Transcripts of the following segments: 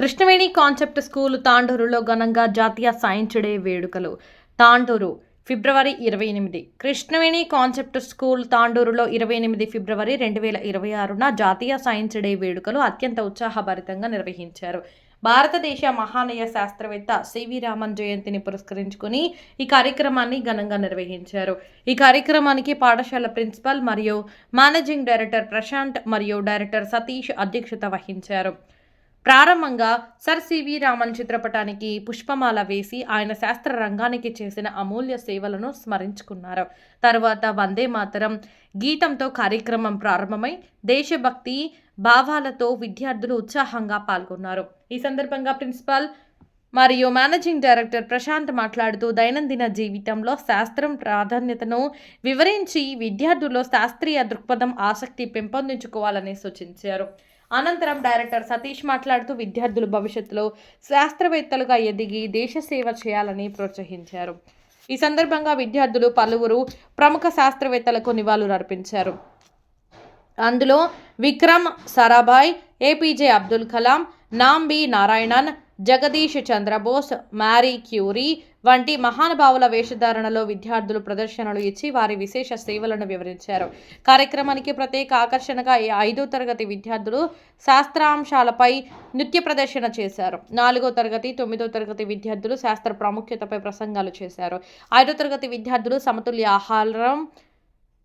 Krishnaveni concept school తాండూరులో ఘనంగా జాతీయ సైన్స్ డే వేడుకలు. తాండూరు ఫిబ్రవరి 28. కృష్ణవేణి కాన్సెప్ట్ స్కూల్ తాండూరులో 28 ఫిబ్రవరి 2026న జాతీయ సైన్స్ డే వేడుకలు అత్యంత ఉత్సాహభరితంగా నిర్వహించారు. భారతదేశ మహానీయ శాస్త్రవేత్త సివి రామన్ జయంతిని పురస్కరించుకుని ఈ కార్యక్రమాన్ని ఘనంగా నిర్వహించారు. ఈ కార్యక్రమానికి పాఠశాల ప్రిన్సిపల్ మరియు మేనేజింగ్ డైరెక్టర్ ప్రశాంత్ మరియు డైరెక్టర్ సతీష్ అధ్యక్షత వహించారు. ప్రారంభంగా సర్ సివి రామన్ చిత్రపటానికి పుష్పమాల వేసి ఆయన శాస్త్ర రంగానికి చేసిన అమూల్య సేవలను స్మరించుకున్నారు. తరువాత వందే మాతరం గీతంతో కార్యక్రమం ప్రారంభమై దేశభక్తి భావాలతో విద్యార్థులు ఉత్సాహంగా పాల్గొన్నారు. ఈ సందర్భంగా ప్రిన్సిపల్ మరియు మేనేజింగ్ డైరెక్టర్ ప్రశాంత్ మాట్లాడుతూ దైనందిన జీవితంలో శాస్త్రం ప్రాధాన్యతను వివరించి విద్యార్థుల్లో శాస్త్రీయ దృక్పథం ఆసక్తి పెంపొందించుకోవాలని సూచించారు. అనంతరం డైరెక్టర్ సతీష్ మాట్లాడుతూ విద్యార్థులు భవిష్యత్తులో శాస్త్రవేత్తలుగా ఎదిగి దేశ సేవ చేయాలని ప్రోత్సహించారు. ఈ సందర్భంగా విద్యార్థులు పలువురు ప్రముఖ శాస్త్రవేత్తలకు నివాళులు అర్పించారు. అందులో Vikram Sarabhai, APJ Abdul Kalam, Nambi Narayanan, Jagadish Chandra Bose, Marie Curie వంటి మహానుభావుల వేషధారణలో విద్యార్థులు ప్రదర్శనలు ఇచ్చి వారి విశేష సేవలను వివరించారు. కార్యక్రమానికి ప్రత్యేక ఆకర్షణగా 5వ తరగతి విద్యార్థులు శాస్త్రాంశాలపై నృత్య ప్రదర్శన చేశారు. 4వ తరగతి 9వ తరగతి విద్యార్థులు శాస్త్ర ప్రాముఖ్యతపై ప్రసంగాలు చేశారు. 5వ తరగతి విద్యార్థులు సమతుల్య ఆహారం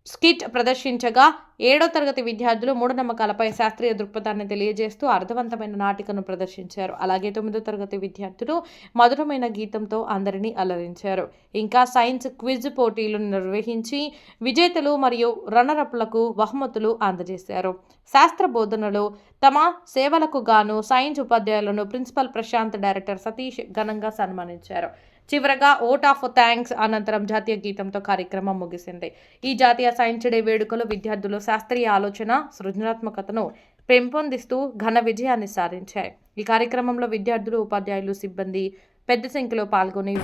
స్కిట్ ప్రదర్శించగా 7వ తరగతి విద్యార్థులు మూఢనమ్మకాలపై శాస్త్రీయ దృక్పథాన్ని తెలియజేస్తూ అర్థవంతమైన నాటికను ప్రదర్శించారు. అలాగే 9వ తరగతి విద్యార్థులు మధురమైన గీతంతో అందరినీ అలరించారు. ఇంకా సైన్స్ క్విజ్ పోటీలను నిర్వహించి విజేతలు మరియు రన్నరప్లకు బహుమతులు అందజేశారు. శాస్త్ర బోధనలో తమ సేవలకు గాను సైన్స్ ఉపాధ్యాయులను ప్రిన్సిపల్ ప్రశాంత్, డైరెక్టర్ సతీష్ ఘనంగా సన్మానించారు. చివరగా ఓట్ ఆఫ్ థ్యాంక్స్ అనంతరం జాతీయ గీతంతో కార్యక్రమం ముగిసింది. ఈ జాతీయ సైన్స్ డే వేడుకలు విద్యార్థులు శాస్త్రీయ ఆలోచన, సృజనాత్మకతను పెంపొందిస్తూ ఘన విజయాన్ని సాధించాయి. ఈ కార్యక్రమంలో విద్యార్థులు, ఉపాధ్యాయులు, సిబ్బంది పెద్ద సంఖ్యలో పాల్గొని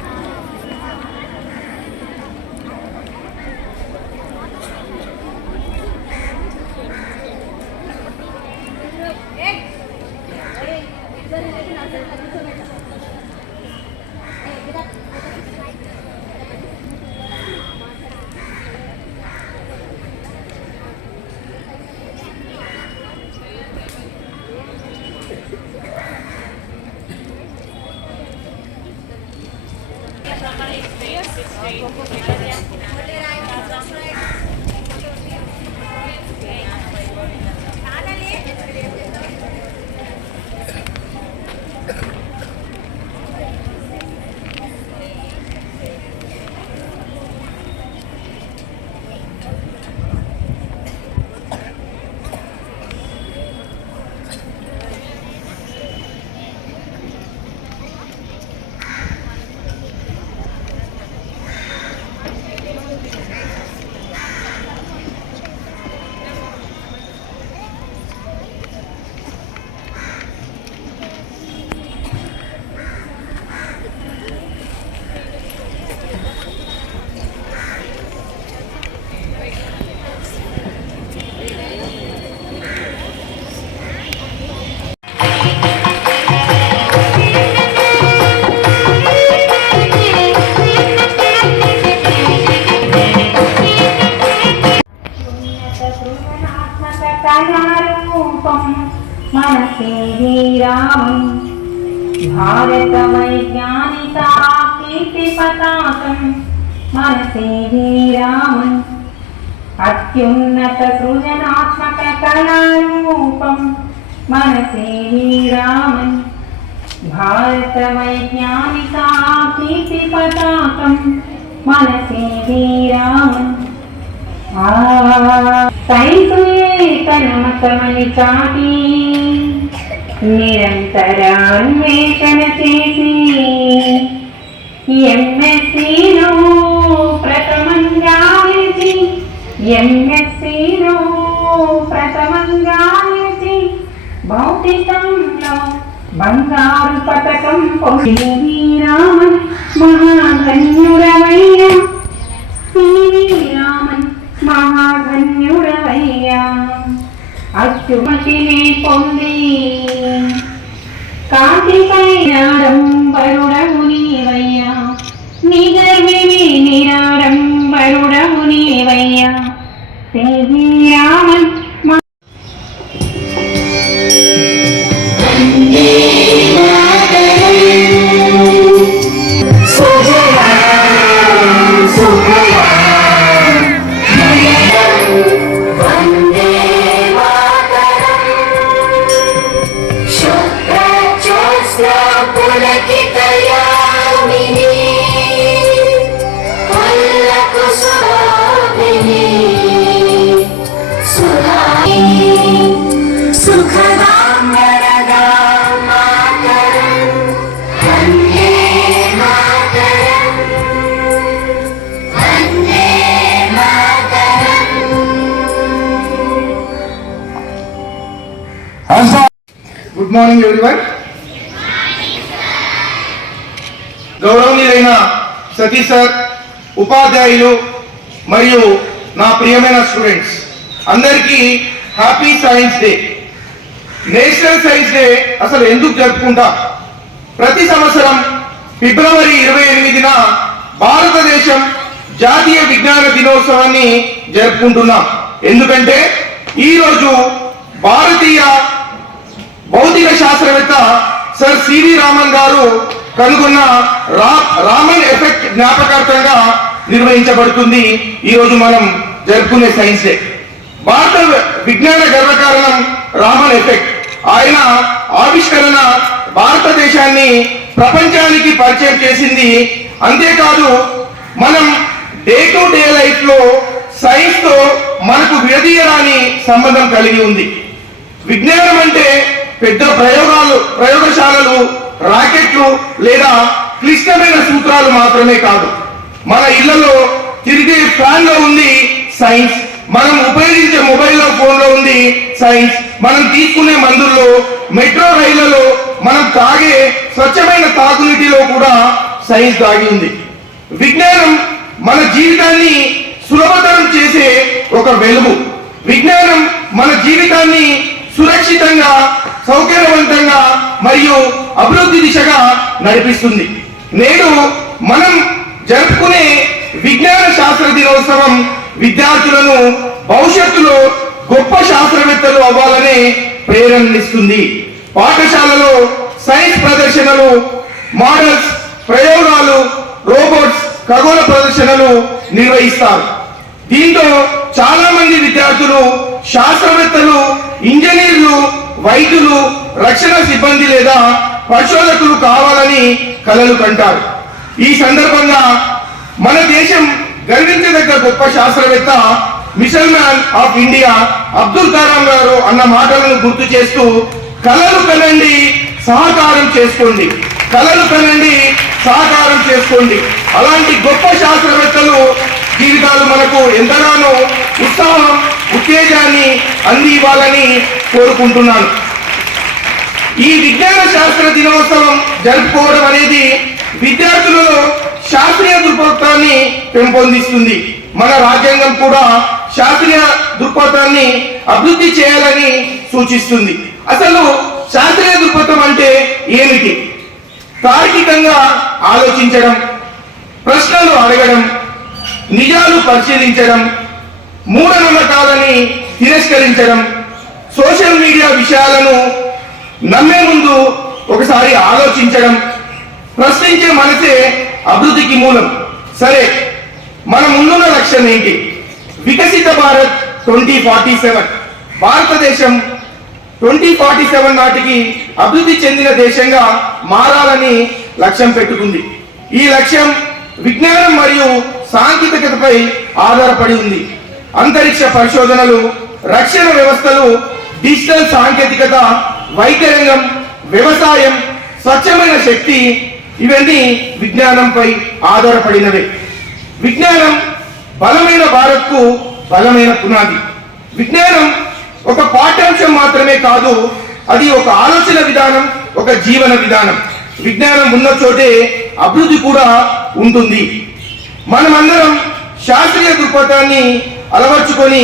మన సివి రామన్ భారత వైజ్ఞానిక కీర్తి పతాకం మన సివి రామన్ అత్యున్నత సృజనాత్మక కళారూపం మన సివి రామన్ భారత వైజ్ఞానిక కీర్తి పతాకం మన సివి రామన్ తనమతమని చాటి నిరంతరాన్వేషణ చేసి ఎంఎస్సీలో ప్రథమంగా నిలిచి భౌతికంలో బంగారు పతకం సివి రామన్ మహాధన్యుడవయ్యా, సివి రామన్ మహాధన్యుడవయ్యా. అత్యుమతిని పొంది కాంతి గుడ్ మార్నింగ్ ఎవ్రీవన్. గౌరవనీయులైన సతీష్ సార్, ఉపాధ్యాయులు మరియు నా ప్రియమైన స్టూడెంట్స్ అందరికీ happy science day. National science day అసలు ఎందుకు జరుపుకుంటాం? ప్రతి సంవత్సరం ఫిబ్రవరి 28న భారతదేశం జాతీయ విజ్ఞాన దినోత్సవాన్ని జరుపుకుంటున్నాం. ఎందుకంటే ఈరోజు భారతీయ భౌతిక శాస్త్రవేత్త సర్ సివి రామన్ గారు కనుగొన్న రామన్ ఎఫెక్ట్ జ్ఞాపకార్థంగా నిర్వహించబడుతుంది ఈరోజు మనం జరుపుకునే సైన్స్ డే. భారత విజ్ఞాన గర్వకారణం రామన్ ఎఫెక్ట్. ఆయన ఆవిష్కరణ భారతదేశాన్ని ప్రపంచానికి పరిచయం చేసింది. అంతేకాదు మనం డే టు డే లైఫ్ లో సైన్స్ తో మనకు విడదీయరాని సంబంధం కలిగి ఉంది. విజ్ఞానం అంటే పెద్ద ప్రయోగశాలలు, రాకెట్లు లేదా క్లిష్టమైన సూత్రాలు మాత్రమే కాదు. మన ఇళ్లలో తిరిగే ఫ్యాన్ లో ఉంది సైన్స్, మనం ఉపయోగించే మొబైల్ ఫోన్ లో ఉంది సైన్స్, మనం తీసుకునే మందుల్లో, మెట్రో రైళ్లలో, మనం తాగే స్వచ్ఛమైన తాగునీటిలో కూడా సైన్స్ దాగి ఉంది. విజ్ఞానం మన జీవితాన్ని సులభతరం చేసే ఒక వెలుగు. విజ్ఞానం మన జీవితాన్ని సురక్షితంగా, సౌకర్యవంతంగా మరియు అభివృద్ధి దిశగా నడిపిస్తుంది. నేడు మనం జరుపుకునే విజ్ఞాన శాస్త్ర దినోత్సవం విద్యార్థులను భవిష్యత్తులో గొప్ప శాస్త్రవేత్తలు అవ్వాలనే ప్రేరణనిస్తుంది. పాఠశాలలో సైన్స్ ప్రదర్శనలు, మోడల్స్, ప్రయోగాలు, రోబోట్స్, ఖగోళ ప్రదర్శనలు నిర్వహిస్తారు. దీంతో చాలా మంది విద్యార్థులు శాస్త్రవేత్తలు, ఇంజనీర్లు, వైద్యులు, రక్షణ సిబ్బంది లేదా పరిశోధకులు కావాలని కలలు కంటారు. ఈ సందర్భంగా మన దేశం గర్వించదగ్గ గొప్ప శాస్త్రవేత్త, missile man of India Abdul కలాం గారు అన్న మాటలను గుర్తు చేస్తూ కలలు కనండి, సహకారం చేసుకోండి, కలలు కనండి, సహకారం చేసుకోండి. అలాంటి గొప్ప శాస్త్రవేత్తలు జీవితాలు మనకు ఎంతగానో ఉత్సాహం, ఉత్తేజాన్ని అందివ్వాలని కోరుకుంటున్నాను. ఈ విజ్ఞాన శాస్త్ర దినోత్సవం జరుపుకోవడం అనేది విద్యార్థులలో శాస్త్రీయ దృక్పథాన్ని పెంపొందిస్తుంది. మన రాజ్యాంగం కూడా శాస్త్రీయ దృక్పథాన్ని అభివృద్ధి చేయాలని సూచిస్తుంది. అసలు శాస్త్రీయ దృక్పథం అంటే ఏమిటి? తార్కికంగా ఆలోచించడం, ప్రశ్నలు అడగడం, నిజాలు పరిశీలించడం, మూఢనమ్మకాలని తిరస్కరించడం, సోషల్ మీడియా విషయాలను నమ్మే ముందు ఒకసారి ఆలోచించడం, ప్రశ్నించే మనసే అభివృద్ధికి మూలం. సరే, మన ముందున్న లక్ష్యం ఏంటి? వికసిత భారత్ 2047. భారతదేశం 2047 నాటికి అభివృద్ధి చెందిన దేశంగా మారాలని లక్ష్యం పెట్టుకుంది. ఈ లక్ష్యం విజ్ఞానం మరియు సాంకేతికతపై ఆధారపడి ఉంది. అంతరిక్ష పరిశోధనలు, రక్షణ వ్యవస్థలు, డిజిటల్ సాంకేతికత, వైద్య రంగం, వ్యవసాయం, స్వచ్ఛమైన శక్తి ఇవన్నీ విజ్ఞానంపై ఆధారపడినవే. విజ్ఞానం బలమైన భారత్కు బలమైన పునాది. విజ్ఞానం ఒక పాఠ్యాంశం మాత్రమే కాదు, అది ఒక ఆలోచన విధానం, ఒక జీవన విధానం. విజ్ఞానం ఉన్న చోటే అభివృద్ధి కూడా ఉంటుంది. మనమందరం శాస్త్రీయ దృక్పథాన్ని అలవర్చుకొని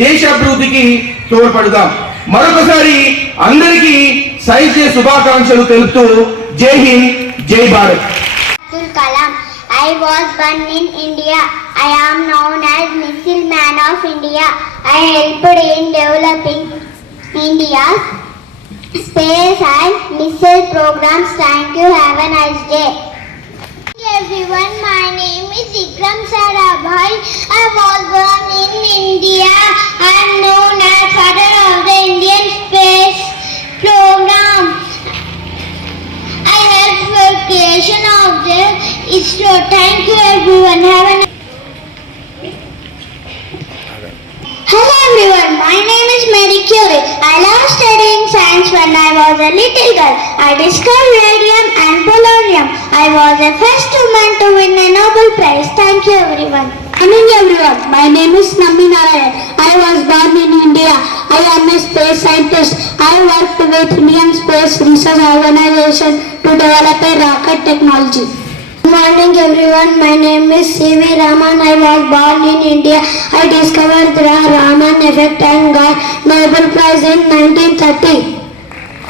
దేశ అభివృద్ధికి తోడ్పడదాం. మరొకసారి అందరికీ సైన్స్ డే శుభాకాంక్షలు తెలుపుతూ జై హింద్, జై Bharat. Abdul Kalam. I was born in India. I am known as Missile Man of India. I helped in developing India's space and missile programs. Thank you. Have a nice day. Everyone, my name is Ikram Sarabhai. I was born in India. I am known as father of the Indian space program. I helped for creation of the ISRO. Thank you everyone. Have a Hello everyone, my name is Marie Curie. I love studying science when I was a little girl. I discovered radium and polonium. I was the first woman to win a Nobel Prize. Thank you everyone. Good morning everyone. My name is Nammi Narayan. I was born in India. I am a space scientist. I worked with Indian Space Research Organization to develop a rocket technology. Good morning everyone, my name is C.V. Raman. I was born in India. I discovered the Raman effect and got Nobel Prize in 1930.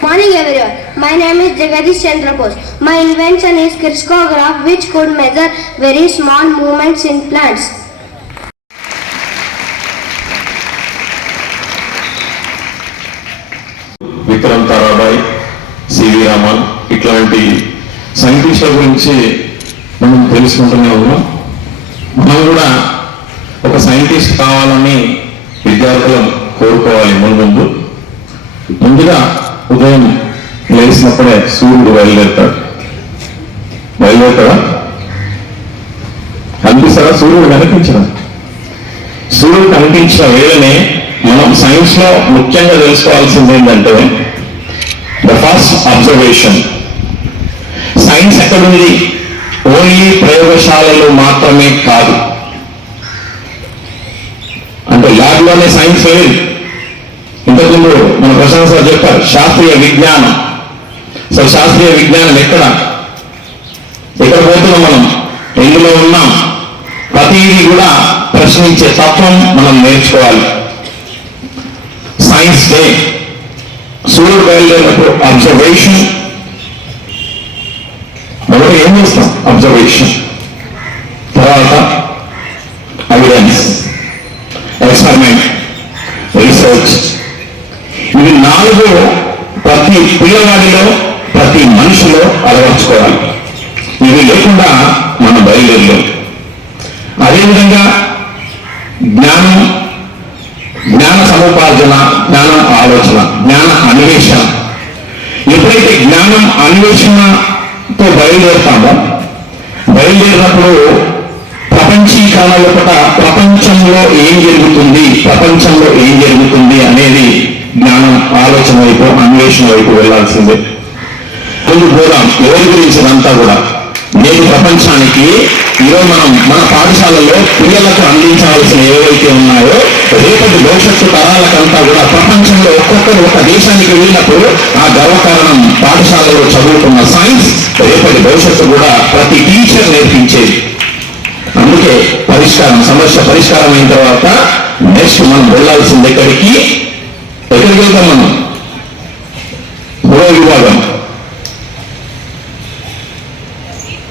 Morning everyone, my name is Jagadish Chandra Bose. My invention is crystallograph, which could measure very small movements in plants. Vikram తారాబాయ్, CV Raman ఇట్లాంటి సైంటిస్టుల గురించి మనం తెలుసుకుంటూనే ఉన్నాం. మనం కూడా ఒక సైంటిస్ట్ కావాలని విద్యార్థులను కోరుకోవాలి. ముందుగా ఉదయం లేచినప్పుడే సూర్యుడు బయలుదేరుతాడా? కనిపిస్తాడా? సూర్యుడు కనిపించడం. సూర్యుడు కనిపించిన వేళనే మనం సైన్స్ లో ముఖ్యంగా తెలుసుకోవాల్సింది ఏంటంటే ద ఫస్ట్ అబ్జర్వేషన్. సైన్స్ ఎక్కడుంది? ఓన్లీ ప్రయోగశాలలో మాత్రమే కాదు. అంటే ల్యాబ్ లోనే సైన్స్ లేదు. ఇంతకుముందు మన ప్రశాంత్ సార్ చెప్పారు శాస్త్రీయ విజ్ఞానం. అసలు శాస్త్రీయ విజ్ఞానం ఎక్కడ పోతున్నాం మనం? ఎందులో ఉన్నాం? ప్రతిదీ కూడా ప్రశ్నించే తత్వం మనం నేర్చుకోవాలి. సైన్స్ డే సూర్యుడు బయలుదేరినప్పుడు అబ్జర్వేషన్. మొదట ఏం చేస్తాం? అబ్జర్వేషన్. తర్వాత ఎవిడెన్స్, ఎక్స్పెరిమెంట్, రీసెర్చ్. ఇవి 4 ప్రతి పిల్లవాడిలో ప్రతి మనిషిలో అలవర్చుకోవాలి. ఇవి లేకుండా మనం బయలుదేరలేం. అదేవిధంగా జ్ఞాన సముపార్జన, జ్ఞానం ఆలోచన, జ్ఞాన అన్వేషణ. ఎప్పుడైతే జ్ఞానం అన్వేషణతో బయలుదేరినప్పుడు ప్రపంచీకరణ లోపల ప్రపంచంలో ఏం జరుగుతుంది అనేది జ్ఞానం ఆలోచన వైపు, అన్వేషణ వైపు వెళ్లాల్సిందే. ముందు పోదాం. ఎవరి గురించి అంతా కూడా నేటి ప్రపంచానికి ఈరోజు మనం మన పాఠశాలలో పిల్లలకు అందించాల్సిన ఏవైతే ఉన్నాయో రేపటి భవిష్యత్తు తరాలకంతా కూడా ప్రపంచంలో ఒక్కొక్కరు ఒక దేశానికి వెళ్ళినప్పుడు ఆ గర్వకారణం పాఠశాలలో చదువుకున్న సైన్స్ రేపటి భవిష్యత్తు కూడా ప్రతి టీచర్ నేర్పించేది. అందుకే సమస్య పరిష్కారం అయిన తర్వాత నెక్స్ట్ మనం వెళ్ళాల్సింది ఎక్కడికి వెళ్తాం? మనం గృహ విభాగం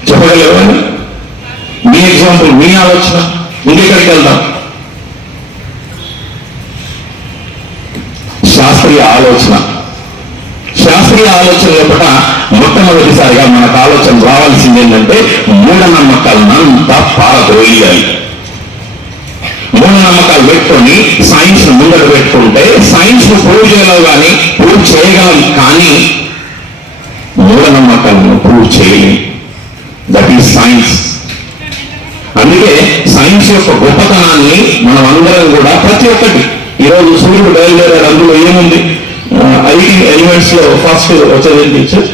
చెప్పగలరు? మీ ఎగ్జాంపుల్, మీ ఆలోచన. ఇంకెక్కడికి వెళ్దాం? శాస్త్రీయ ఆలోచన లోపల మొట్టమొదటిసారిగా మనకు ఆలోచన రావాల్సింది ఏంటంటే మూఢనమ్మకాలనంతా పారదోయాలి. మూఢనమ్మకాలు పెట్టుకొని సైన్స్ ను ముందట పెట్టుకుంటే సైన్స్ ను ప్రూవ్ చేయగలం కానీ మూఢనమ్మకాలను ప్రూవ్ చేయలేం. That is science. అందుకే సైన్స్ యొక్క గొప్పతనాన్ని మనం అందరం కూడా ప్రతి ఒక్కటి ఈరోజు సూర్యుడు బయలుదేరాడు. అందులో ఏముంది? 8 ఎలిమెంట్స్ లో ఫస్ట్ వచ్చేది టీచర్,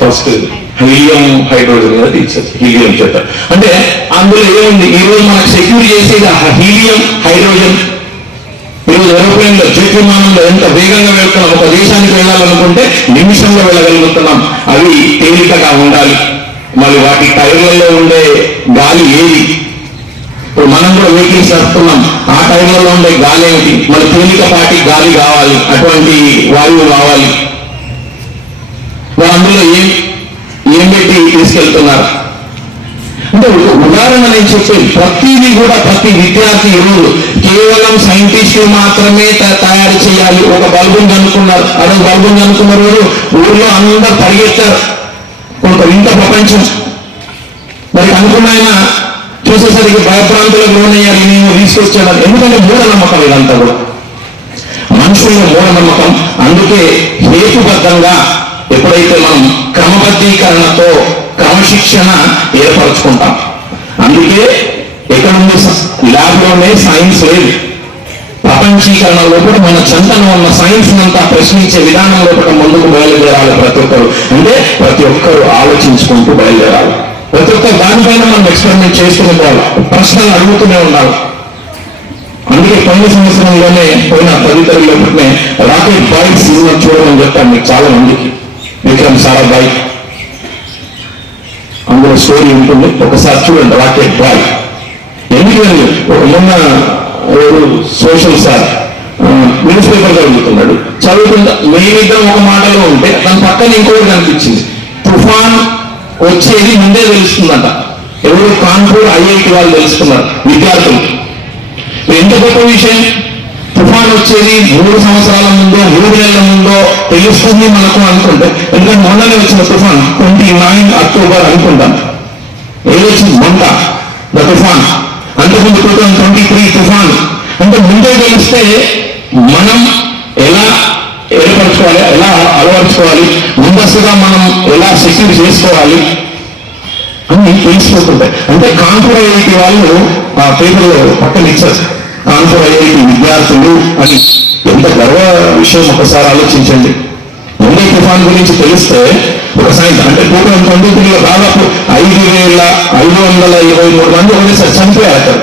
ఫస్ట్ హీలియం, హైడ్రోజన్ కదా టీచర్. హీలియం చెప్పారు అంటే అందులో ఏముంది? ఈ రోజు మనకు సెక్యూర్ చేసేది హీలియం, హైడ్రోజన్. ఈరోజు ఏరోప్లేన్ లో, జెట్ విమానంలో ఎంత వేగంగా వెళ్తున్నాం. ఒక దేశానికి వెళ్ళాలనుకుంటే నిమిషంలో వెళ్ళగలుగుతున్నాం. అవి తేలికగా ఉండాలి. మళ్ళీ వాటి టైర్లలో ఉండే గాలి ఏది? ఇప్పుడు మనం కూడా వెహికల్స్ నడుపుతున్నాం. ఆ టైర్లలో ఉండే గాలి ఏమిటి? మన తేలికపాటి గాలి కావాలి, అటువంటి వాయువు కావాలి. అందులో ఏం పెట్టి తీసుకెళ్తున్నారు అంటే ఒక ఉదాహరణ నేను చెప్పేది. ప్రతిదీ కూడా ప్రతి విద్యార్థి ఈరోజు కేవలం సైంటిస్టులు మాత్రమే తయారు చేయాలి. ఒక బల్బుని కనుక్కున్నారు, అదే బల్బుని కనుక్కున్న రోజు ఊర్లో అందరూ పరిగెత్తారు. కొంత వింత ప్రపంచం. మరి కనుక్కున్నాయన చూసేసరికి భయభ్రాంతులకు లోనయ్యారు. నేను తీసుకొచ్చాను. ఎందుకంటే మూఢనమ్మకం ఇదంతా కూడా మనుషుల్లో మూఢనమ్మకం. అందుకే హేతుబద్ధంగా ఎప్పుడైతే మనం క్రమబద్ధీకరణతో క్రమశిక్షణ ఏర్పరచుకుంటాం. అందుకే ఎక్కడుంది? ల్యాబ్ లోనే సైన్స్ లేదు. ప్రపంచీకరణలో కూడా మన చెంతను ఉన్న సైన్స్ అంతా ప్రశ్నించే విధానంలో కూడా ముందుకు బయలుదేరాలి ప్రతి ఒక్కరు. అంటే ప్రతి ఒక్కరు ఆలోచించుకుంటూ బయలుదేరాలి. ప్రతి ఒక్క దానిపైన మనం ఎక్స్పెరిమెంట్ చేస్తూనే పోవాలి. ప్రశ్నలు అడుగుతూనే ఉండాలి. అందుకే పోయిన సంవత్సరంలోనే పోయిన 10 తరగతిలోనే రాకెట్ బాయ్ సినిమా చూడమని చెప్పాను మీకు చాలా మందికి. విక్రమ్ సారాభాయ్ అందులో స్టోరీ ఉంటుంది, ఒకసారి చూడండి రాకెట్ బాయ్. ఎందుకంటే మొన్న సోషల్ సార్ న్యూస్ పేపర్ చదువుతున్నాడు, చదువుతుంటా మేమిద్దరం ఒక మాటలో ఉంటే దాని పక్కన ఇంకోటి కనిపించింది. తుఫాన్ వచ్చేది ముందే తెలుస్తుందట. ఎవరు కాన్పూర్ ఐఐటి వాళ్ళు తెలుసుకున్నారు విద్యార్థులు. ఎంత గొప్ప విషయం, తుఫాన్ వచ్చేది 3 సంవత్సరాల ముందో 3 నెలల ముందో తెలుస్తుంది మనకు అనుకుంటే. ఎందుకంటే మొన్ననే వచ్చిన తుఫాన్ 29 అక్టోబర్ అనుకుంటాం. ఏదొచ్చింది మొన్న ద తుఫాన్, అంతకుముందు 2023 తుఫాన్. అంటే ముందే తెలిస్తే మనం ఎలా ఏర్పరచుకోవాలి, ఎలా అలవర్చుకోవాలి, ముందస్తుగా మనం ఎలా సెక్యూర్ చేసుకోవాలి అని తెలిసిపోతుంటాయి. అంటే కాన్పూర్ ఐఐటి వాళ్ళు ఆ పేపర్లో పక్కన ఇచ్చారు, కాన్పూర్ ఐఐటి విద్యార్థులు అని. ఎంత గర్వ విషయం ఒకసారి ఆలోచించండి. ముందే తుఫాన్ గురించి తెలిస్తే ఒక సాయంత్రం అంటే 2023లో దాదాపు 5,523 మంది ఒకటేసారి చనిపోయారు.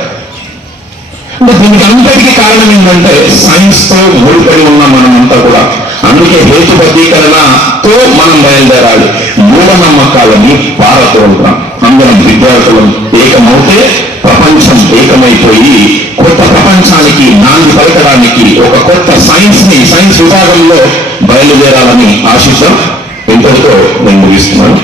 అంటే దీనికి అంతటికీ కారణం ఏంటంటే సైన్స్ తో ముడిపడి ఉన్న మనమంతా కూడా. అందుకే హేతుబద్ధీకరణతో మనం బయలుదేరాలి. మూఢనమ్మకాలని పారతోలుతాం. అందరం విద్యార్థులం ఏకమవుతే ప్రపంచం ఏకమైపోయి కొత్త ప్రపంచానికి నాంది పలకడానికి ఒక కొత్త సైన్స్ విభాగంలో బయలుదేరాలని ఆశిద్దాం. ఇంతటితో నేను ముగిస్తున్నాను.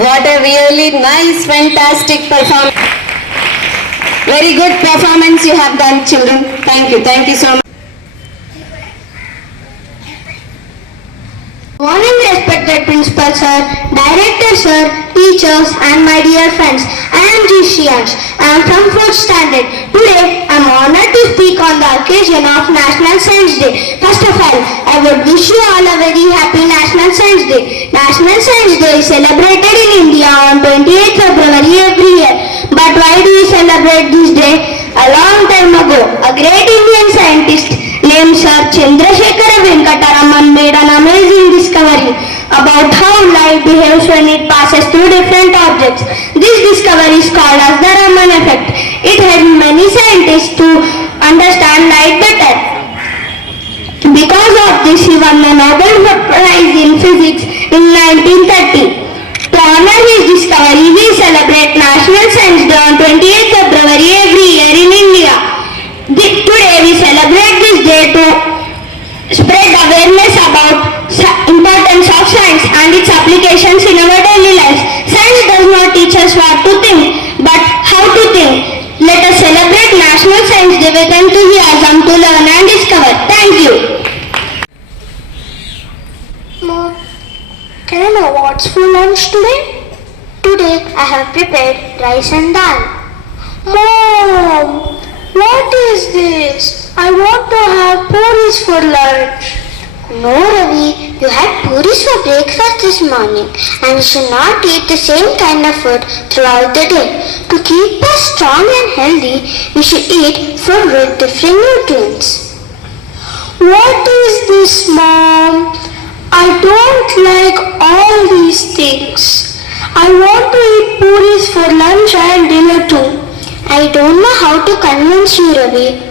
What a really nice, fantastic performance. Very good performance you have done, children. Thank you so much. Morning, respected Principal Sir, Director Sir, teachers and my dear friends. I am G. Shiyansh. I am from 4th standard. Today I am honored to speak on the occasion of National Science Day. First of all, I would wish you all a very happy National Science Day. National Science Day is celebrated in India on 28th February every year. But why do we celebrate this day? A long time ago, a great Indian scientist named Sir Chandrasekhara Venkataraman made an amazing discovery about how light behaves when it passes through different objects. This discovery is called as the Raman effect. It helped many scientists to understand light better. Because of this, he won the Nobel Prize in Physics in 1930. To honor his discovery, we celebrate National Science Day on 28th February every year in India. Today we celebrate this day to spread awareness about importance of science and its applications in our daily lives. Science does not teach us what to think, but how to think. Let us celebrate National Science Day with enthusiasm to learn and discover. Thank you. Mom, can I know what's for lunch today? Today I have prepared rice and dal. Mom, what is this? I want to have puris for lunch. No, Ravi, you had puris for breakfast this morning and you should not eat the same kind of food throughout the day. To keep us strong and healthy, you should eat food with different nutrients. What is this, Mom? I don't like all these things. I want to eat puris for lunch and dinner too. I don't know how to convince you, Ravi.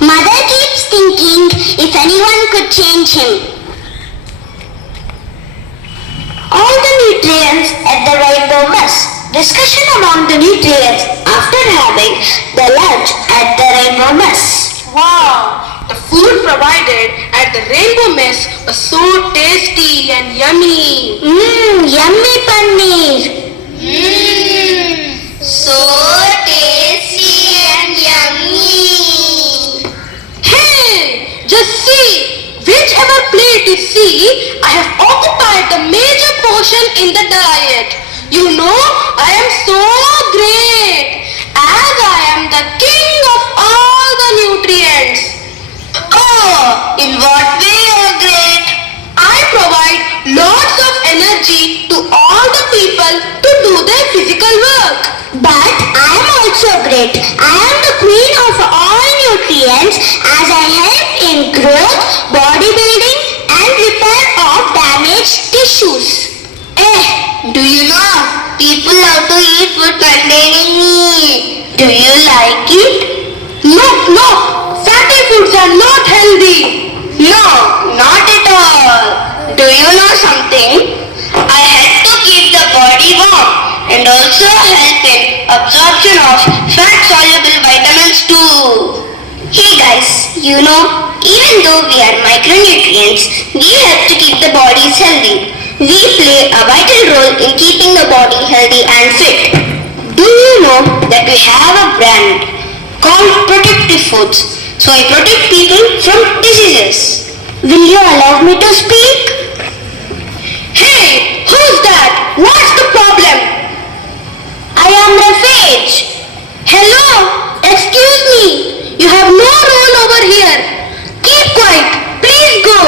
Mother keeps thinking if anyone could change him. All the nutrients at the rainbow mess. Discussion among the nutrients after having the lunch at the rainbow mess. Wow! The food provided at the Rainbow Mess was so tasty and yummy. Yummy paneer. So tasty and yummy. Hey! Just see! Whichever plate you see, I have occupied the major portion in the diet. You know, I am so great as I am the king of all the nutrients. Oh, in what way you are great? I provide lots of energy to all the people to do their physical work. But I am also great. I am the queen of all nutrients as I help in growth, bodybuilding and repair of damaged tissues. Do you know? People love to eat food containing meat. Do you like it? No, fatty foods are not healthy. No, not at all. Do you know something? I help to keep the body warm and also help in absorption of fat-soluble vitamins too. Hey guys, you know, even though we are micronutrients, we help to keep the bodies healthy. We play a vital role in keeping the body healthy and fit. Do you know that we have a brand called Protective Foods? So I protect people from diseases. Will you allow me to speak? Hey, who's that? What's the problem? I am Rafej. Hello? Excuse me. You have no role over here. Keep quiet. Please go.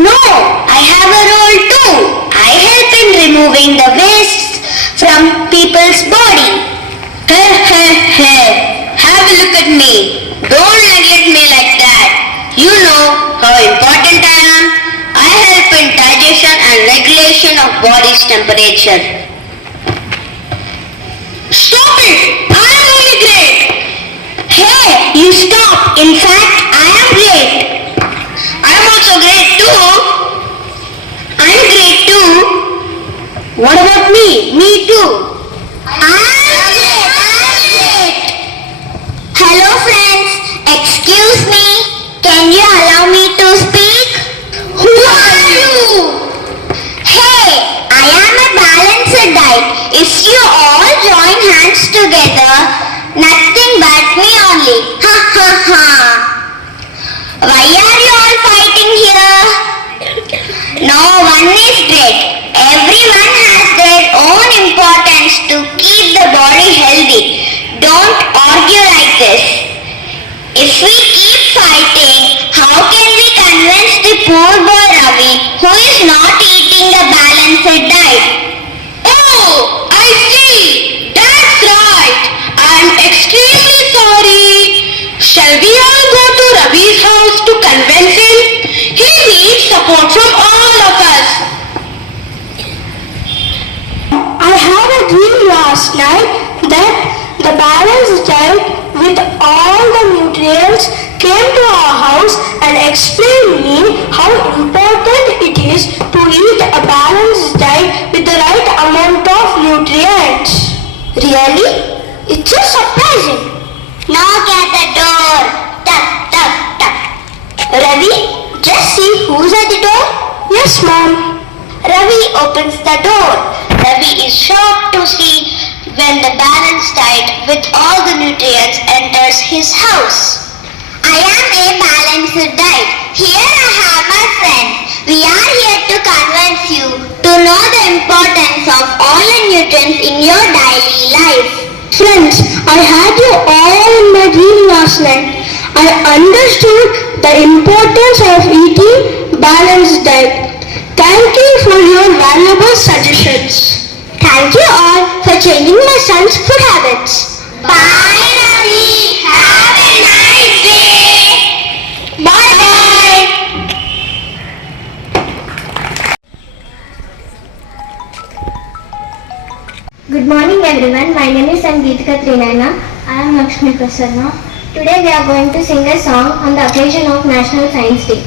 No, I have a role too. I help in removing the waste from people's body. Have a look at me. Don't neglect me like that. You know how important I am. I help in digestion and regulation of body's temperature. Stop it. I am only great. Hey, you stop. In fact, I am great. I am also great too. I'm great too. What about me? Me too. I'm great. Hello friends. Excuse me. Can you allow me to speak? Who are you? Hey, I am a balanced diet. If you all join hands together, nothing but me only. Ha ha ha. Why are you all fighting here? No one is great. Everyone has their own importance to keep the body healthy. Don't argue like this. If we keep fighting, how can we convince the poor boy Ravi who is not eating the balanced diet? Oh, I see. That's right. I'm extremely sorry. Shall we all go to Ravi's house to convince him? He needs support from all of us. I had a dream last night that the balanced diet with all the nutrients came to our house and explained me how important it is to eat a balanced diet with the right amount of nutrients. Really? It's so surprising. Knock at the door. Tuck, tuck, tuck. Ravi, Just see who's at the door. yes ma'am. Ravi opens the door. Ravi is shocked to see when the balanced diet with all the nutrients enters his house. I am a balanced diet. Here I have my friend. We are here to convince you to know the importance of all the nutrients in your daily life. Friends, I had you all in my dream last night. I understood the importance of eating balanced diet. Thank you for your valuable suggestions. Thank you all for changing my son's food habits. Bye, Ravi. Have a nice day. Bye bye. Good morning everyone, my name is Sangeetika Trinayana. I am Lakshmi Prasanna. Today we are going to sing a song on the occasion of National Science Day.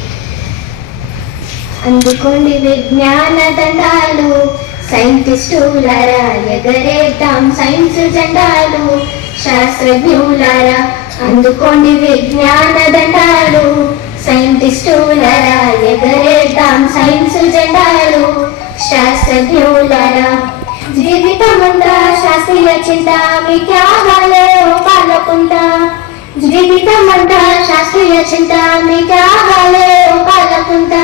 అందుకోండి విజ్ఞాన దండాలు సైంటిస్టులారా ఎగరేద్దాం science జెండాలు శాస్త్రజ్ఞులారా అందుకోండి విజ్ఞాన దండాలు సైంటిస్టులారా ఎగరేద్దాం సైన్స్ జెండాలు శాస్త్రజ్ఞులారా జీవితమంతా శాస్త్రీయ చింత మీ త్యాగాలే పాలకుంటా జీవితమంతా శాస్త్రీయ చింత మీ త్యాగాలే పాలకుంటా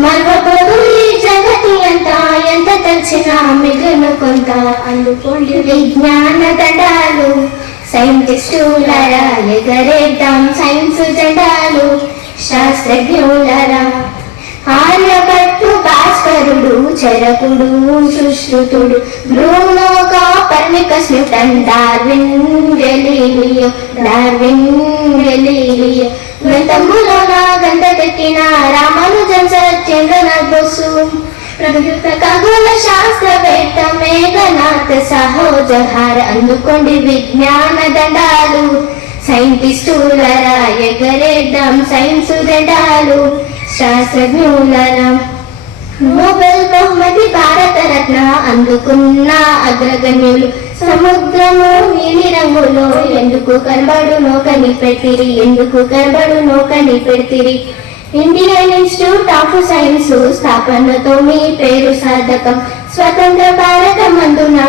మరొకరు ఈ జగతి అంతా ఎంత తెలిసినా మిగులు కొంత అందుకోండి విజ్ఞాన దండాలు సైంటిస్టులారా ఎగరేద్దాం సైన్స్ జెండాలు శాస్త్రజ్ఞులారా ఆర్యభట్టు భాస్కరుడు చరకుడు సుశ్రుతుడు Bruno Copernicus Newton Darwin Galileo గ్రంథములోన గంధకెక్కిన రామానుజన్ సత్యేంద్రనాథ్ బోసు ప్రకృత ఖగోళ శాస్త్రవేత్త మేఘనాథ్ సహోజహార్ అందుకోండి విజ్ఞాన దండాలు సైంటిస్టులారా ఎగరేద్దాం సైన్స్ జెండాలు శాస్త్రజ్ఞులారా నోబెల్ బహుమతి భారత రత్న అందుకున్న అగ్రగణ్యులు సముద్రము నీలి రంగులో ఎందుకు కనబడునో కనిపెట్టిరి ఇండియన్ ఇన్స్టిట్యూట్ ఆఫ్ సైన్స్ స్థాపనతో మీ పేరు సాధకం స్వతంత్ర భారత మందున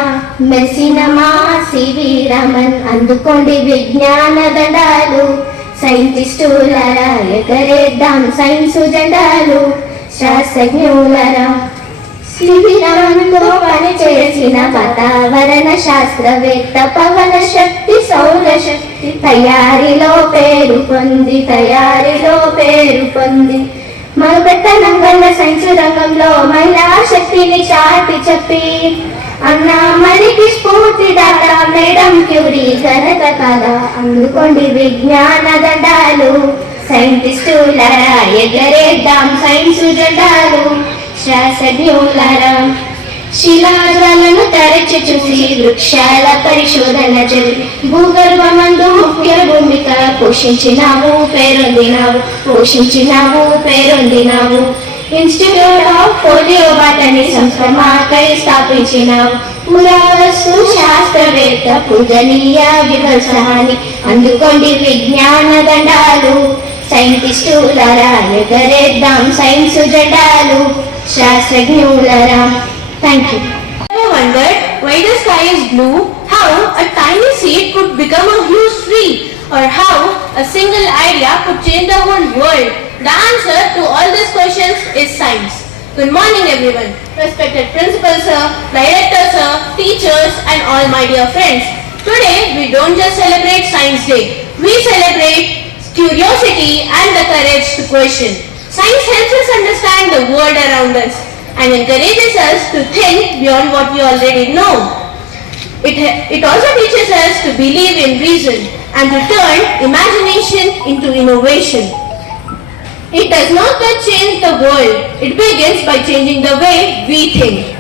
మెర్సిన మా సివి రామన్ అందుకోండి విజ్ఞాన దండాలు సైంటిస్టులారా ఎగరేద్దాం సైన్స్ జెండాలు శాస్త్రజ్ఞులారా సివి రామన్తో పనిచేసిన వాతావరణ శాస్త్రవేత్త పవన శక్తి సౌర శక్తి తయారీలో పేరు పొంది మరుపెత్తనంగన్న సైన్స్ రంగంలో మహిళా శక్తిని చాటి చెప్పి అన్నా మనకి స్ఫూర్తి దాత మేడం క్యూరీ ఘనత కదా అందుకోండి విజ్ఞాన దండాలు సైంటిస్టులారా ఎగరేద్దాం సైన్స్ జెండాలు శాస్త్రజ్ఞులారా శిలాజాలను తరచి చూసి వృక్షాల పరిశోధన జరిపి భూగర్భమందు ముఖ్య భూమిక పోషించినావు పేరొందినావు ఇన్స్టిట్యూట్ ఆఫ్ పోలియో బాటనీ సంస్కరణకై స్థాపించినావు పురావస్తు శాస్త్రవేత్త పూజనీయ విభత్సహాని అందుకోండి విజ్ఞాన దండాలు సైంటిస్టులారా ఎగరేద్దాం సైన్స్ జెండాలు శాస్త్రజ్ఞులారా. Thank you. Ever wondered why the sky is blue? How a tiny seed could become a huge tree? Or how a single idea could change the whole world? The answer to all these questions is science. Good morning everyone. Respected principal sir, director sir, teachers and all my dear friends. Today we don't just celebrate Science Day. We celebrate curiosity and the courage to question. Science helps us understand the world around us and encourages us to think beyond what we already know. It also teaches us to believe in reason and to turn imagination into innovation. It does not just change the world, it begins by changing the way we think.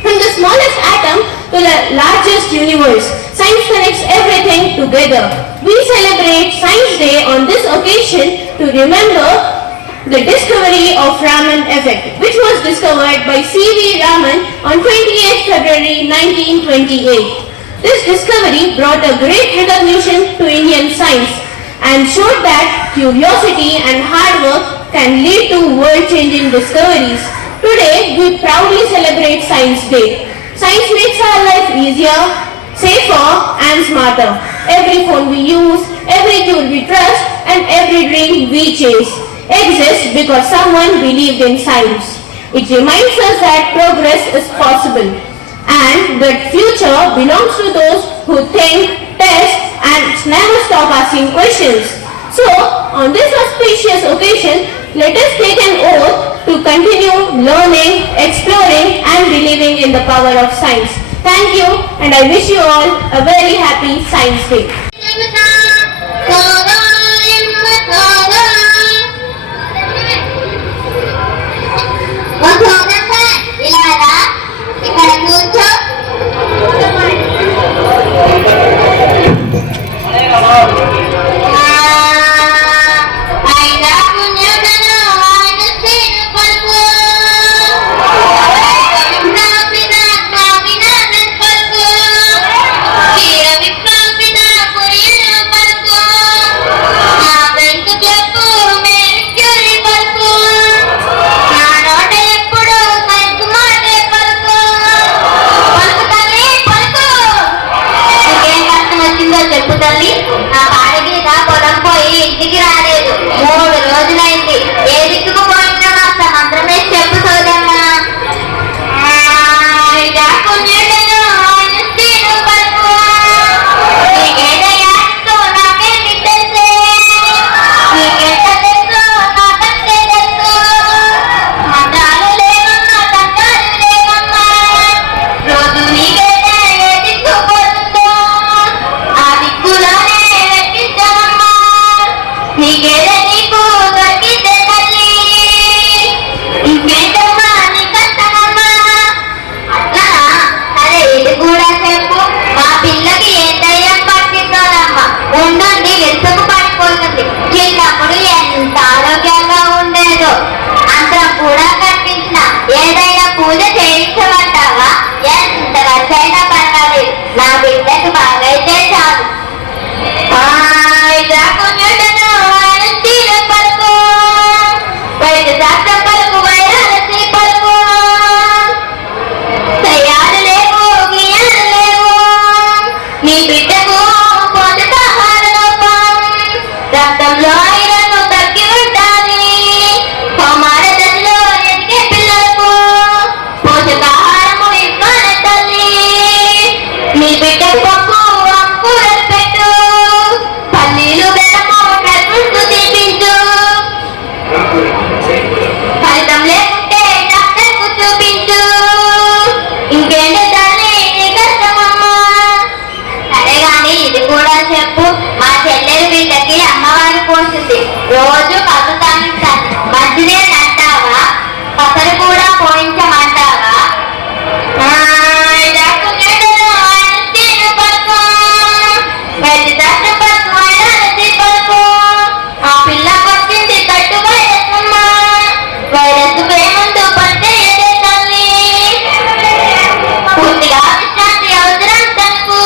From the smallest atom to the largest universe, science connects everything together. We celebrate Science Day on this occasion to remember the discovery of Raman effect, which was discovered by C.V. Raman on 28 February 1928. This discovery brought a great recognition to Indian science and showed that curiosity and hard work can lead to world-changing discoveries. Today, we proudly celebrate Science Day. Science makes our life easier, safer and smarter. Every phone we use, every tool we trust and every dream we chase exists because someone believed in science. It reminds us that progress is possible and that future belongs to those who think, test and never stop asking questions. So, on this auspicious occasion, let us take an oath to continue learning, exploring and believing in the power of science. Thank you and I wish you all a very happy Science Day. రోజు పసుతాన్ని మంచిదే అంటావా పసరు కూడా పోయించమంటావా ఆ పిల్లకి వచ్చింది కట్టుబోయేసమ్మ వైరస్ ప్రేమంతో పడితే తల్లి పూర్తిగా విశ్రాంతి అవసరం తనకు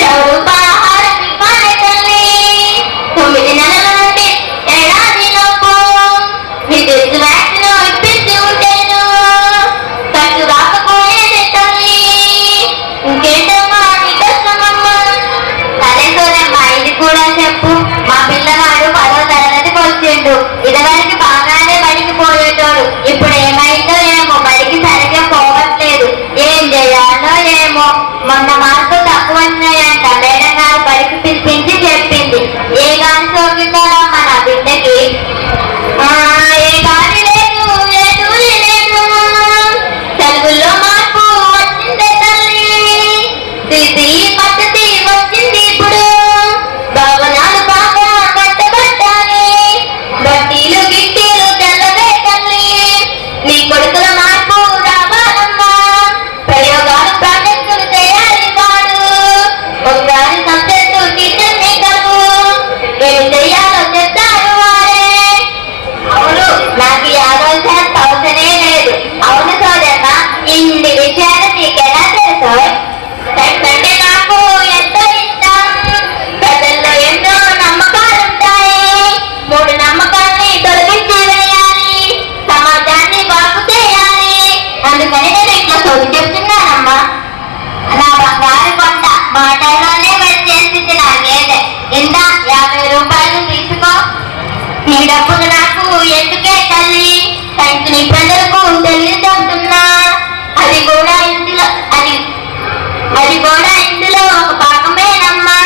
దేవుడు ఆహారం ఇవ్వాలి తల్లి 9 నెలల నుండి ఏడాది లోపు విద్యుత్ వ్యాక్సిన్ ఇప్పించి ఉంటేను ఖర్చు రాకపోయేది తల్లి ఇంకేంటమ్మా నీ కష్టమమ్మా సరే సోదమ్మా ఇది కూడా చెప్పు మా పిల్లవాడు 10వ తరగతికి వచ్చిండు ఇదివరకు బాగానే బడికి పోయేటోడు మొన్న మార్కులు తక్కువ ఉన్నాయంట. మేడం గారు బడికి పిలిపించి చెప్పింది. ఏ గాలి సోకిందారా మన బిడ్డకి. ఏ గాలి లేదు, ఏ తూలి లేదు. తెలుగులో మార్పు వచ్చిందే తల్లి. తీసి పద్ధతి వచ్చింది ఇప్పుడు. భవనాలు బాగా కట్టబట్టాలి. బట్టీలు గిట్టీలు తెల్లవే తల్లి. నీ కొడుకుల మార్పు రావాలమ్మా. ప్రయోగాలు ప్రాజెక్టులు చేయాలి వాడు. ఒకసారి సబ్జెక్టు టీచర్ని కలువు. ఏమి చెయ్యాలో చెప్తారు వారే. అవును, నాకు ఈ ఆలోచన అవసరమే లేదు. అవును సోదమ్మ, ఇన్ని విషయాలు నీకెలా తెలుసు? సైన్స్ అంటే నాకు ఎంతో ఇష్టం. ప్రజల్లో ఎన్నో నమ్మకాలుంటాయి. 3 నమ్మకాల్ని తొలగించి వేయాలి. సమాజాన్ని బాగు చేయాలి. అందుకని నేను ఇట్లా చదువు చెప్తున్నానమ్మా. నా బంగారు కొండ మాటల్లోనే వచ్చేసింది నా గేదె. ఇందా 50 రూపాయలు తీసుకో. నీ డబ్బులు నాకు ఎందుకే తల్లి. సైన్స్ ని ప్రజలకు తెలియజేస్తున్నా. అది కూడా ఇందులో ఒక భాగమేనమ్మా.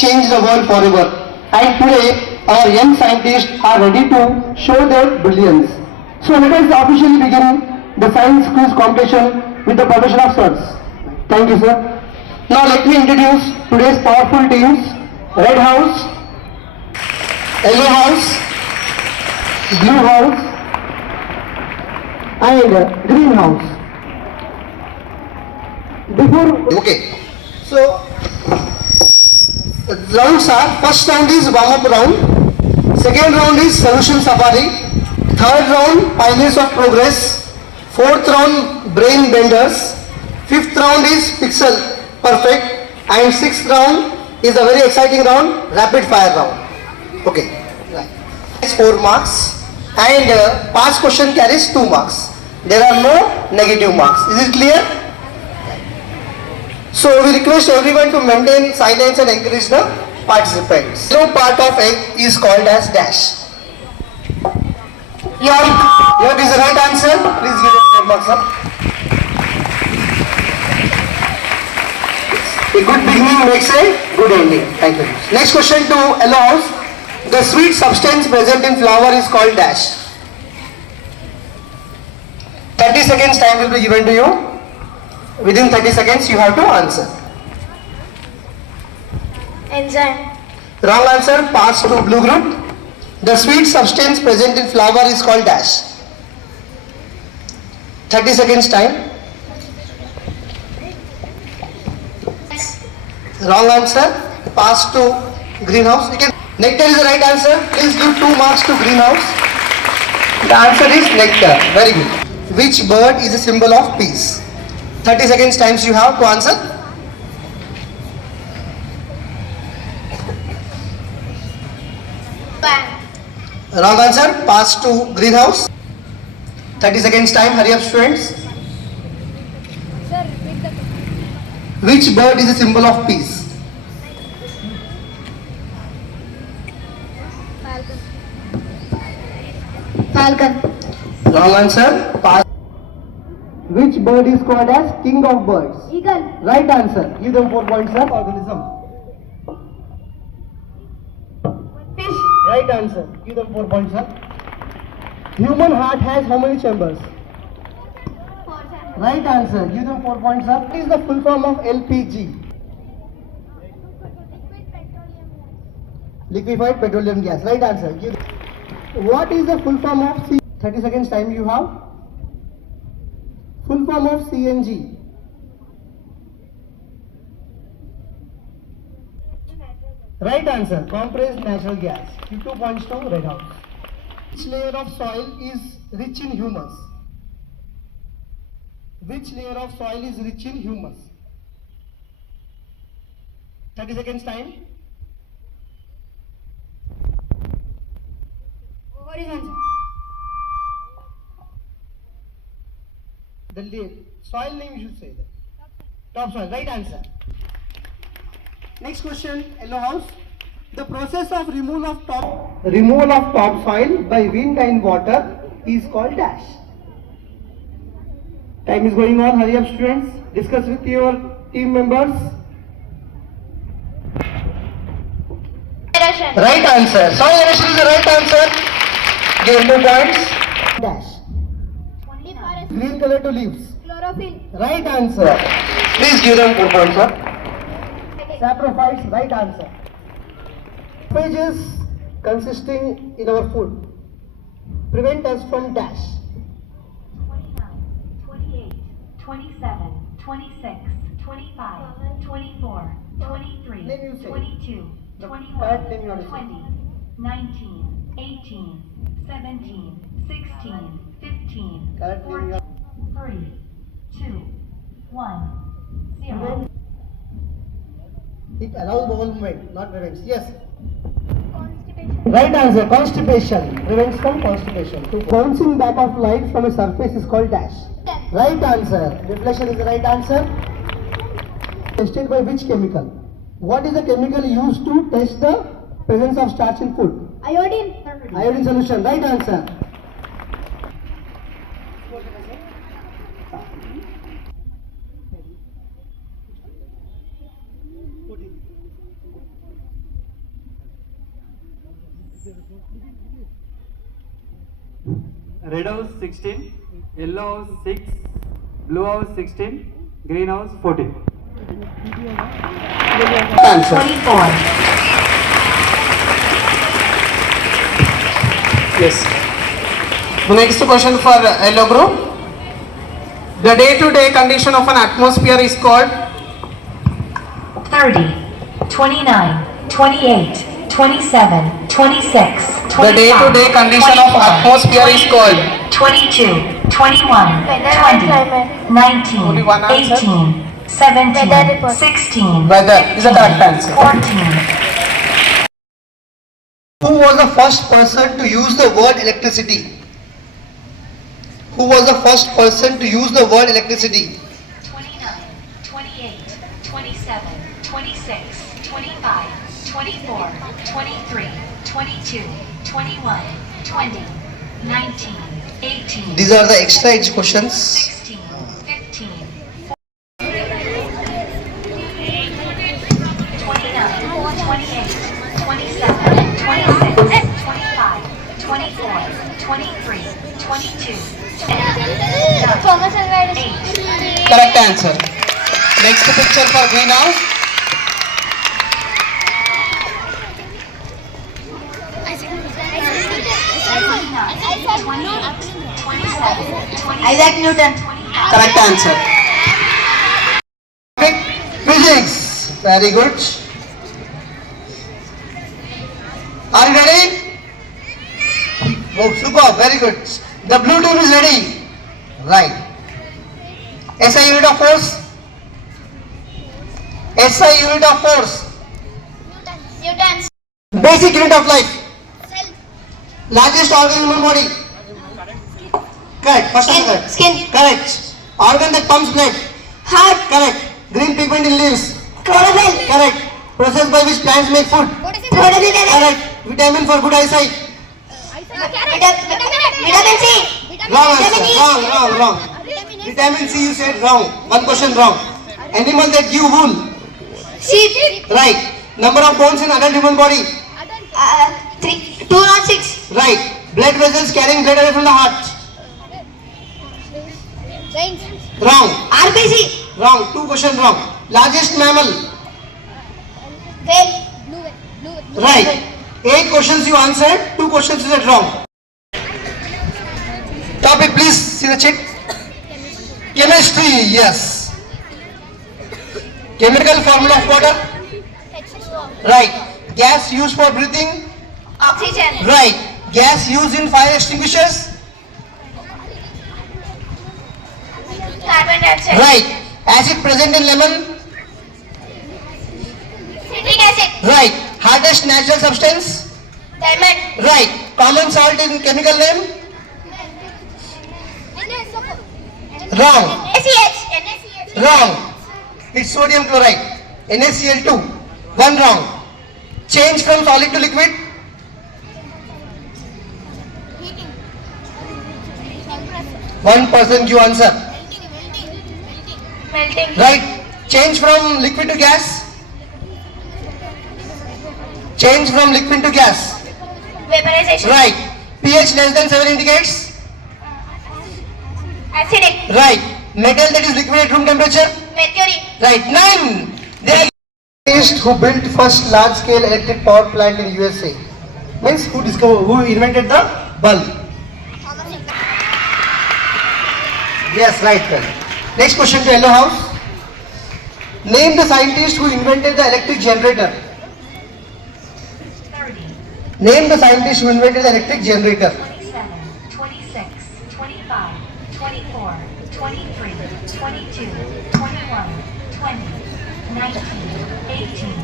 Change the world forever. And today, our young scientists are ready to show their brilliance. So let us officially begin the science quiz competition with the profession of sirs. Thank you, sir. Now let me introduce today's powerful teams: Red House, Yellow House, Blue House, and Green House. Okay. So rounds are: first round is warm-up round, second round is solution safari, third round pioneers of progress, fourth round brain benders, fifth round is pixel perfect, and sixth round is a very exciting round, rapid fire round. Okay, it's 4 marks, and pass question carries 2 marks. There are no negative marks. Is it clear? So we request everyone to maintain silence and encourage the participants. No part of egg is called as dash. Here is the right answer. Please give it 4 marks, sir. A good beginning makes a good ending. Thank you. Next question to Yellow House. The sweet substance present in flower is called dash. 30 seconds time will be given to you. Within 30 seconds you have to answer. Enzyme. Wrong answer. Pass to blue group. The sweet substance present in flour is called dash. 30 seconds time. Wrong answer. Pass to greenhouse. Nectar is the right answer. Please give 2 marks to greenhouse. The answer is nectar. Very good. Which bird is a symbol of peace? 30 seconds times you have to answer. Wrong answer. Pass to greenhouse. 30 seconds time. Hurry up, students. Which bird is a symbol of peace? Falcon. Wrong answer. Pass. Which bird is called as king of birds? Eagle. Right answer. Give them 4 points, sir. Organism. Fish. Right answer. Give them 4 points, sir. Human heart has how many chambers? Right answer. Give them 4 points, sir. What is the full form of LPG? Liquefied petroleum gas. Right answer. What is the full form of C? 30 seconds time you have. Full form of CNG. Right answer. Compressed natural gas. Give 2 points to Red House. Which layer of soil is rich in humus? Which layer of soil is rich in humus? 30 seconds time. What is answer? The soil name you should say that. Topsoil. Right answer. Next question. Yellow House. The process of removal of topsoil by wind and water is called dash. Time is going on. Hurry up, students. Discuss with your team members. Erosion. Right answer. Soil erosion is the right answer. Give 2 points. Dash. Green color to leaves. Chlorophyll. Right answer. Please give them 4 points, sir. Saprophytes. Right answer. Phages consisting in our food prevent us from dash. 29, 28, 27, 26, 25, 24, 23, 22, 21, 20, 19, 18, 17, 16, 15, 14, 3, 2, 1, 0. It allows bowel movement, not prevents. Yes. Right answer. Constipation. Prevents from constipation. Bouncing back of light from a surface is called dash. Right answer. Reflection is the right answer. Tested by which chemical? What is the chemical used to test the presence of starch in food? Iodine. Iodine solution. Right answer. Red House 16, Yellow House 6, Blue House 16, Green House 14. Answer. 24. Yes. The next question for yellow group. The day-to-day condition of an atmosphere is called 30, 29, 28, 27, 26, 25, the day-to-day condition of 24, atmosphere is called 22, 21, 20, 19, 21 answer. 18, 17, 16, weather is the correct answer. 14. Who was the first person to use the word electricity? Who was the first person to use the word electricity? 29, 28, 27, 26, 25, 24, 23, 22, 21, 20, 19, 18. These are the extra age questions. 16, 15, 29, 28, 27, 26, 25, 24, 23, 22, 9, Thomas Alva Edison. 8. Correct answer. picture for greenhouse. Isaac Newton. Correct answer. Physics. Very good. Are you ready? Oh, super. Very good. The blue team is ready. Right. SI unit of force. SI unit of force. Newtons. Basic unit of life. Largest organ in human body. Correct. First one correct. Skin. Correct. Organ that pumps blood. Heart. Correct. Green pigment in leaves. Chlorophyll. Correct. Process by which plants make food. Photosynthesis. Correct. Vitamin for good eyesight. Vitamin C. Wrong answer. Vitamin E. Wrong. Vitamin C you said wrong. One question wrong. Animal that give wool. Sheep. Right. Number of bones in adult human body. 206. Right. Blood vessels carrying blood away from the heart. Wrong. RBC. Wrong. Two questions wrong. Largest mammal. Whale. Right. 8 questions you answered. 2 questions you said wrong. Topic please. See the check. Chemistry. Yes. Chemical formula of water. Right. Gas used for breathing. Oxygen. Right. Gas used in fire extinguishers. Carbon dioxide. Right. Acid present in lemon. Citric acid. Right. Hardest natural substance. Diamond. Right. Common salt in chemical name. Wrong. NaCH. Wrong. It's sodium chloride. NaCl2. One wrong. Change from solid to liquid. One person give answer. Melting. Right. Change from liquid to gas. Change from liquid to gas. Vaporization. Right. pH less than 7 indicates. Acidic. Right. Metal that is liquid at room temperature. Mercury. Right. 9. They who built first large scale electric power plant in USA. Means who invented the bulb. Yes, right. Next question to Yellow House. Name the scientist who invented the electric generator. 30, Name the scientist who invented the electric generator. 27, 26, 25, 24, 23, 22, 21, 20, 19, 18,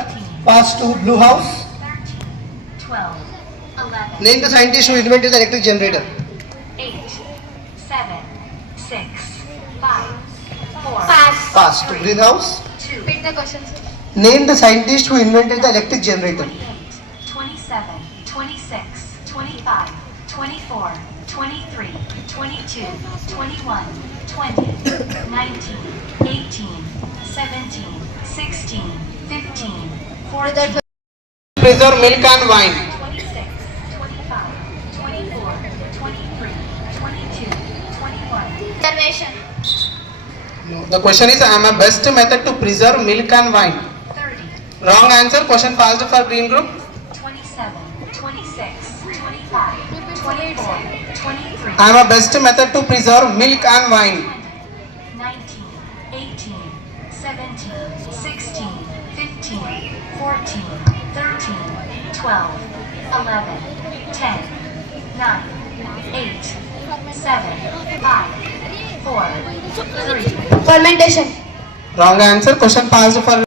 18, Pass to Blue House. 13, 12, 11, Name the scientist who invented the electric generator. 8, 7, 6, 5, 4, Pass to Green House. 2, Repeat the questions. Name the scientist who invented the electric generator. 28, 27, 26, 25, 24, 23, 22, 21, 20, 19, 18, 17, 16, 15, 14, Preserve milk and wine. 26, 25, 24, 23, 22, 21. Observation. The question is, I am a best method to preserve milk and wine. 30, Wrong answer. Question passed for green group. 27, 26, 25, 24, 23, I am a best method to preserve milk and wine. 19, 18, 17, 16, 15, 14, 13, 12, 11, 10, 9, 8, 7, 5, 4, 3, Fermentation. Wrong answer. Question passed for